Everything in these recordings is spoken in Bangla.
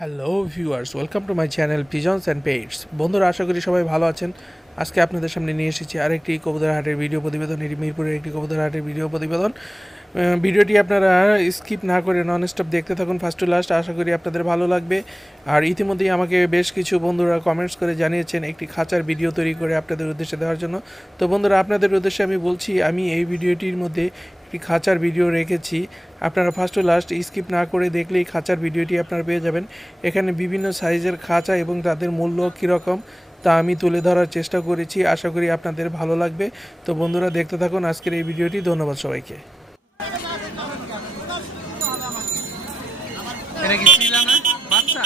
Hello viewers welcome to my channel pigeons and pets বন্ধুরা, আশা করি সবাই ভালো আছেন। আজকে আপনাদের সামনে নিয়ে এসেছি আরেকটি কবুতর হাটের ভিডিও প্রতিবেদন, এটি মিরপুরের একটি কবুতর হাটের ভিডিও প্রতিবেদন ভিডিওটি আপনারা স্কিপ না করে নন স্টপ দেখতে থাকুন ফার্স্ট টু লাস্ট আশা করি আপনাদের ভালো লাগবে। আর ইতিমধ্যেই আমাকে বেশ কিছু বন্ধুরা কমেন্টস করে জানিয়েছেন একটি খাঁচার ভিডিও তৈরি করে আপনাদের উদ্দেশ্যে দেওয়ার জন্য। তো বন্ধুরা, আপনাদের উদ্দেশ্যে আমি বলছি, আমি এই ভিডিওটির মধ্যে একটি খাঁচার ভিডিও রেখেছি। আপনারা ফার্স্ট টু লাস্ট স্কিপ না করে দেখলেই খাঁচার ভিডিওটি আপনারা পেয়ে যাবেন। এখানে বিভিন্ন সাইজের খাঁচা এবং তাদের মূল্য কীরকম তা আমি তুলে ধরার চেষ্টা করেছি। আশা করি আপনাদের ভালো লাগবে। তো বন্ধুরা, দেখতে থাকুন আজকের এই ভিডিওটি। ধন্যবাদ সবাইকে এটা কি ছিল না বাচ্চা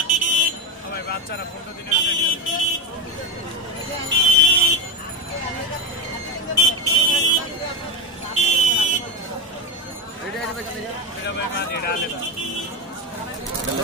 মাটি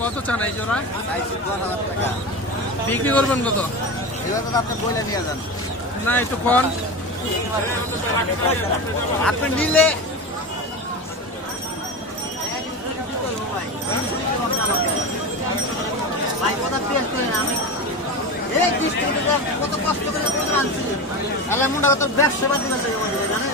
কত চান এই জোড়া? বিক্রি করবেন কত? না একটু কম আপনি নিলে কত কষ্ট করে আনছি? তাহলে মুন্ডা কত ব্যবসা বাদ দিতে জানেন?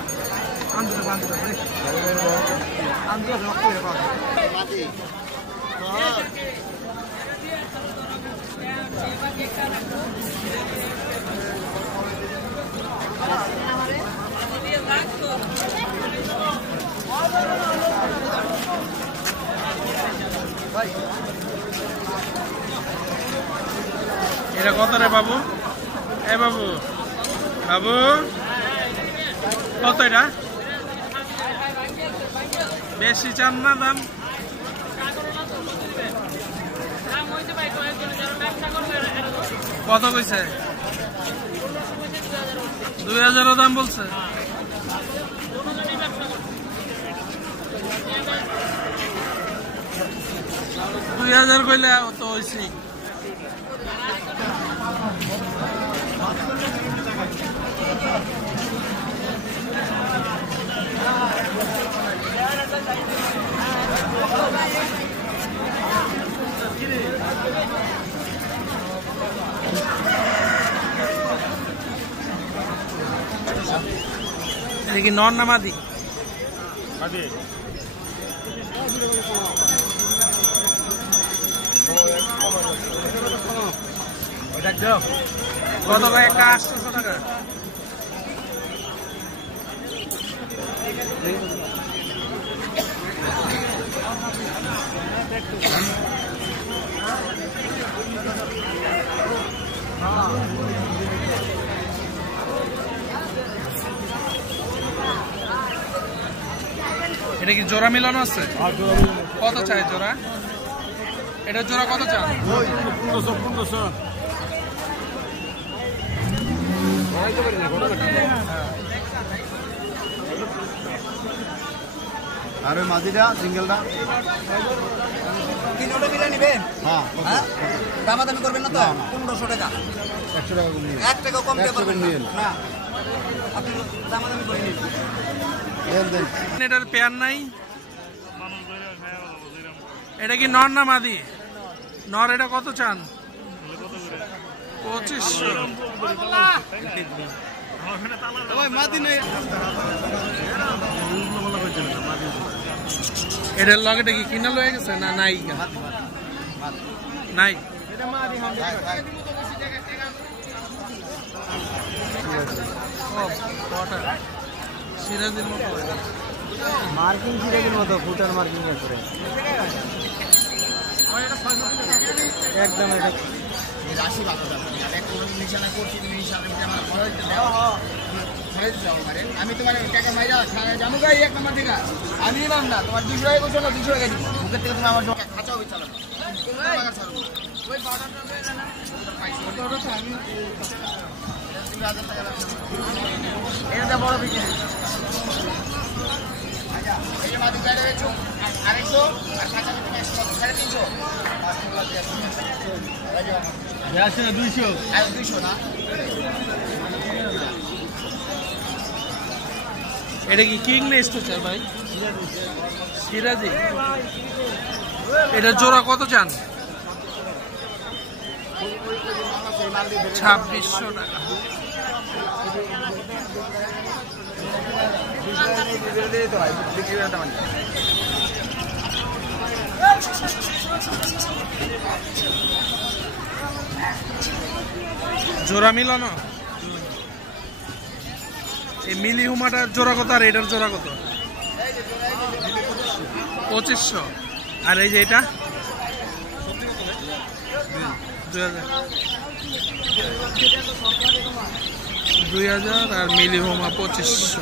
এটা কত রে বাবু? এ বাবু। বাবু? কত এটা? বেশি চান না দাম। কত কইছে? দুই হাজারও দাম বলছে। দুই হাজার কইলে তো হয়েছি এটা কি নন না মাদি? কত ভাই একটা আটশোশো টাকা। এটা কি জোড়া মিলানো আছে? কত চাই জোড়া? এটা জোড়া কত চান? আর ওই মাঝিটা, সিঙ্গেলটা? তিনটা মিলে নিবেন? হ্যাঁ হ্যাঁ? দামাদামি করবেন না তো? পনেরোশো টাকা। একশো টাকা কমিয়ে এক টাকা কম দিয়ে করবেন করে না। আপনি দামাদামি করে নিন। এটার পেয়ার নাই? এটা কি নর না মাদি? নর এটা কত চান? পঁচিশশো। এটার লগেটা কি কিনা লয়ে গেছে না নাই? নাই? সিরাজের মতো মার্কিং সিরাজের মতো ফুটার মার্কিং করে। একদম এটা রাশি ভালো একটা নিশানা করছি নিশানা আমার খরচ যাব আমি তোমার টাকা মাইরা গাই এক নম্বর থেকে। আমি নিলাম না তোমার দুশো টাকা করছ না দুশো টাকা দিব। মুখের থেকে তুমি আমার জোকা খাঁচা হবে চালাবো এটা বড় বিক্রি। এই যে মাদুর গাড়ি রয়েছে আড়াইশো আর খাঁচা তুমি একশো সাড়ে তিনশো দুইশো আর দুইশো না এটা কি কিং না স্ট্রেচার ভাই সিরাজি। এটা জোড়া কত চান? ছাব্বিশশো টাকা। জোড়া মিলানো এই মিলি হুমাটার জোড়া কত আর এটার জোড়া কত? পঁচিশশো। আর এই যে এটা? দুই হাজার। আর মিলি হোমা পঁচিশশো।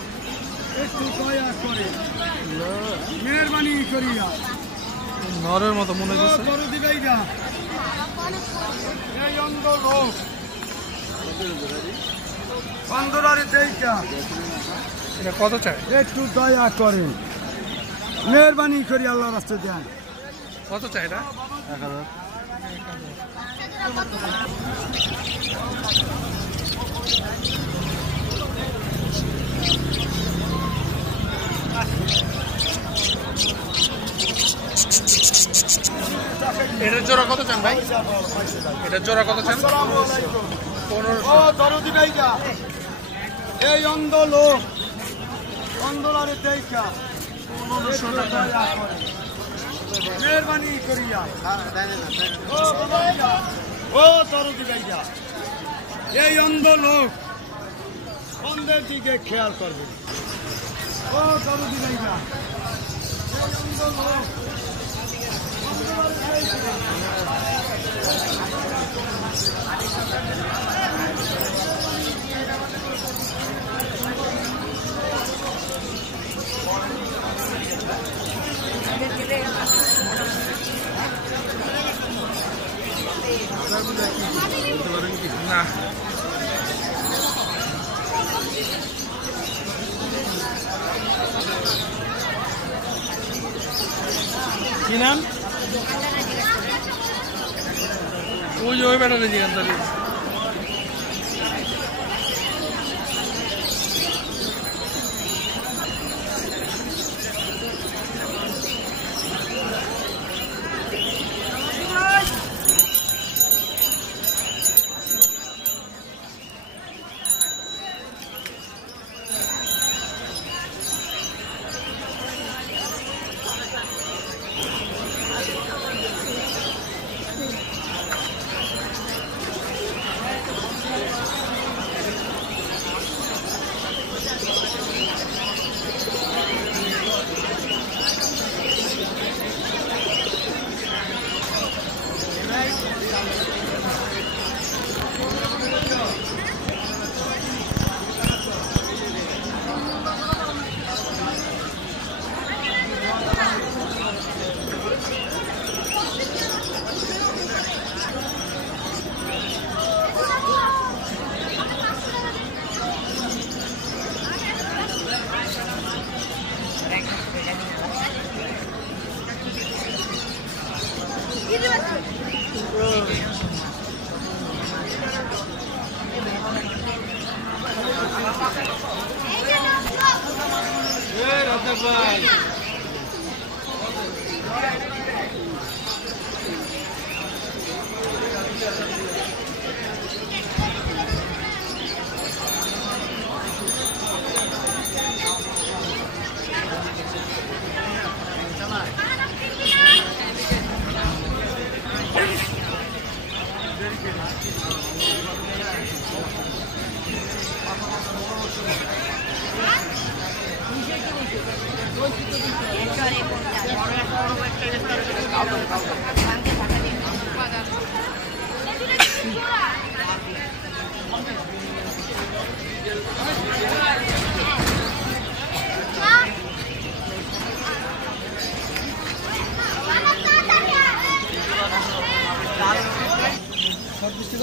মেহরবানি করিয়া। নরের মতো মনে হচ্ছে। বড় দিবাইরা এই অন্ধ লোক অন্ধরারে দেইকা এটা কত চাই? একটু দয়া করে। মেহরবানি করি আল্লাহ রাস্তা দেন। কত চাই এটা? এটার জোড়া কত চান ভাই? এটার জোড়া কত চান? এই অন্ধ লোক করিয়া। ও এই অন্ধ লোক অন্ধের দিকে খেয়াল করবে। ও দরদি ভাইরা এই অন্ধ লোক অন্ধরারে দেইকা না কি নাম ওই যে ওই বেটারে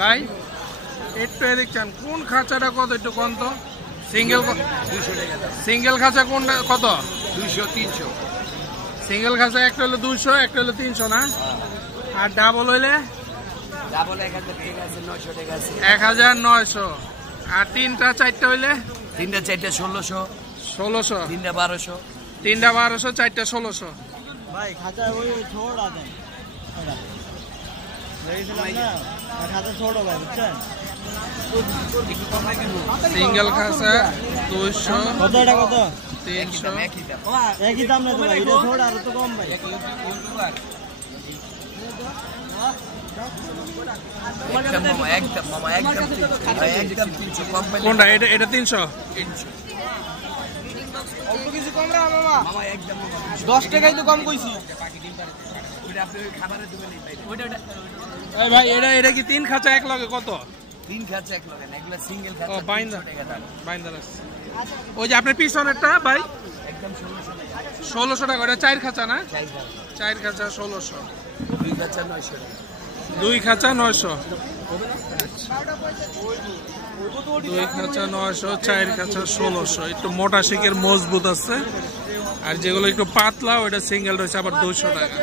ভাই একটু এদিক চান। কোন খাঁচাটা কত? একটু কোন তো। সিঙ্গেল সিঙ্গেল খাঁচা কোনটা? কত? দুইশো তিনশো। সিঙ্গেল খাঁচা একটা হলো দুইশো একটা হলো তিনশো না? আর ডাবল হইলে? এক হাজার নয়শো আর তিনটা চারটা হইলে? তিনটা চারটা ষোলোশো। ষোলোশো। তিনটা বারোশো। তিনটা বারোশো চারটা ষোলোশো। ভাই খাঁচা ওই ছোট আছে দেখেছিলাম না খাঁচা ছোট ভাই বুঝছেন সিঙ্গেল খাঁচা দুইশো কত এটা কত তিনশো। একই দাম না তো ভাই এটা ছোট আর তো কম ভাই তিনশো একদম কোনটা? এটা এটা তিনশো? অল্প কিছু কম রা মামা মামা একদম মামা। দশ টাকাই তো কম কইছি। ভাই এটা এটা কি তিন খাঁচা এক লগে কত? তিন খাচ্ছে এক লগে না এগুলো সিঙ্গেল ও খাচ্ছে বাইন্দা তিনশো টাকা দাম। বাইন্দার ওই যে আপনার পিছনেরটা ভাই? একদম ষোলোশো টাকা। ষোলোশো টাকা ওটা চার খাঁচা না? চার খাঁচা। ষোলোশো। দুই নয়শো দুই খাঁচা নয়শো। দুই খাঁচা নয়শো চার খাঁচা ষোলোশো। একটু মোটা শিকের মজবুত আছে। আর যেগুলো একটু পাতলা ওইটা সিঙ্গেল রয়েছে আবার দুইশো টাকা।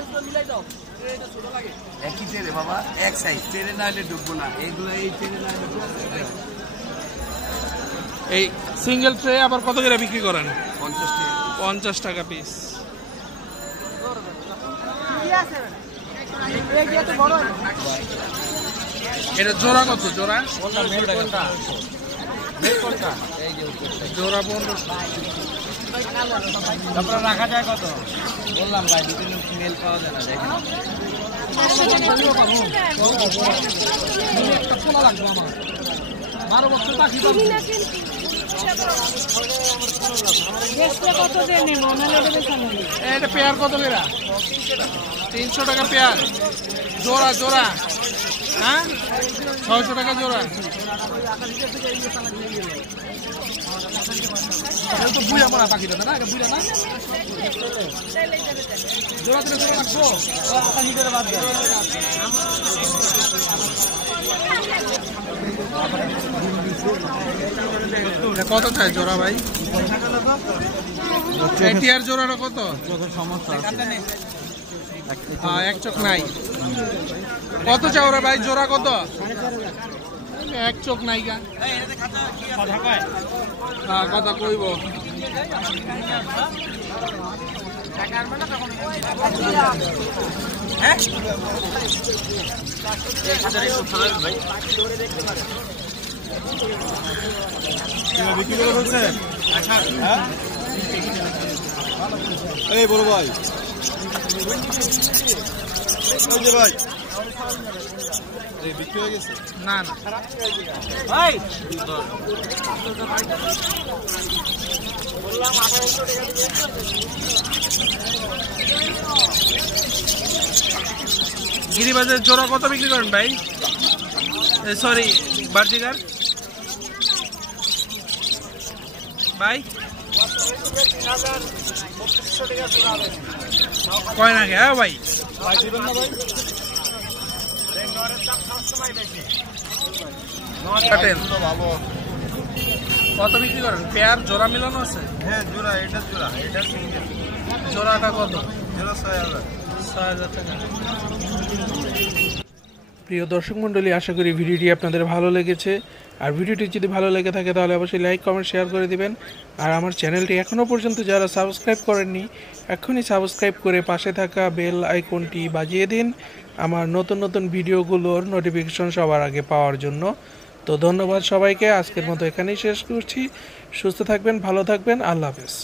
একই ট্রেনে বাবা এক সাইজ ট্রেনে না হলে ঢুকবো না। এইগুলো এই ট্রেনে না হলে এই সিঙ্গেল ট্রে আবার কত করে বিক্রি করেন? পঞ্চাশ টাকা পঞ্চাশ টাকা পিস এটা জোড়া কত? জোড়া? জোড়া পনেরোশো আপনার রাখা যায় কত? বললাম ভাই দু তিন মেল পাওয়া যায় না, দেখেন। বারো বছর পাখি এটা পেয়ার কত কেরা তিনশো টাকা পেয়ার। জোড়া জোড়া। হ্যাঁ? ছয়শো টাকা জোড়া। এটা তো বুড়া মারা পাখিটা না? এটা বুড়া না জোড়া দিলে জোড়া রাখব? আকাশি করে বাদ কত চাই জোড়া ভাই? এটিআর জোড়াটা কত? সমস্যা এক চোখ নাই। কত চাও রে ভাই? জোড়া কত? এক চোখ নাই গা। হ্যাঁ কথা কইব। বিক্রি করে হ্যাঁ এই বড় ভাই ভাই। না গিরিবাজের জোড়া কত বিক্রি করেন ভাই? সরি বার্জিগার ভাই? কয় না হ্যাঁ ভাই। কত বিক্রি করেন? পেয়ার জোড়া মিলানো আছে? হ্যাঁ জোড়া এটা জোড়া এটা সিঙ্গেল। জোড়াটা কত? জোড়া ছয় হাজার। ছয় হাজার টাকা। প্রিয় দর্শক মণ্ডলী আশা করি ভিডিওটি আপনাদের ভালো লেগেছে। আর ভিডিওটি যদি ভালো লেগে থাকে তাহলে অবশ্যই লাইক কমেন্ট শেয়ার করে দিবেন। আর আমার চ্যানেলটি এখনও পর্যন্ত যারা সাবস্ক্রাইব করেননি এখনই সাবস্ক্রাইব করে পাশে থাকা বেল আইকনটি বাজিয়ে দিন। আমার নতুন নতুন ভিডিওগুলোর নোটিফিকেশন সবার আগে পাওয়ার জন্য। তো ধন্যবাদ সবাইকে, আজকের মতো এখানেই শেষ করছি। সুস্থ থাকবেন, ভালো থাকবেন, আল্লাহ হাফেজ।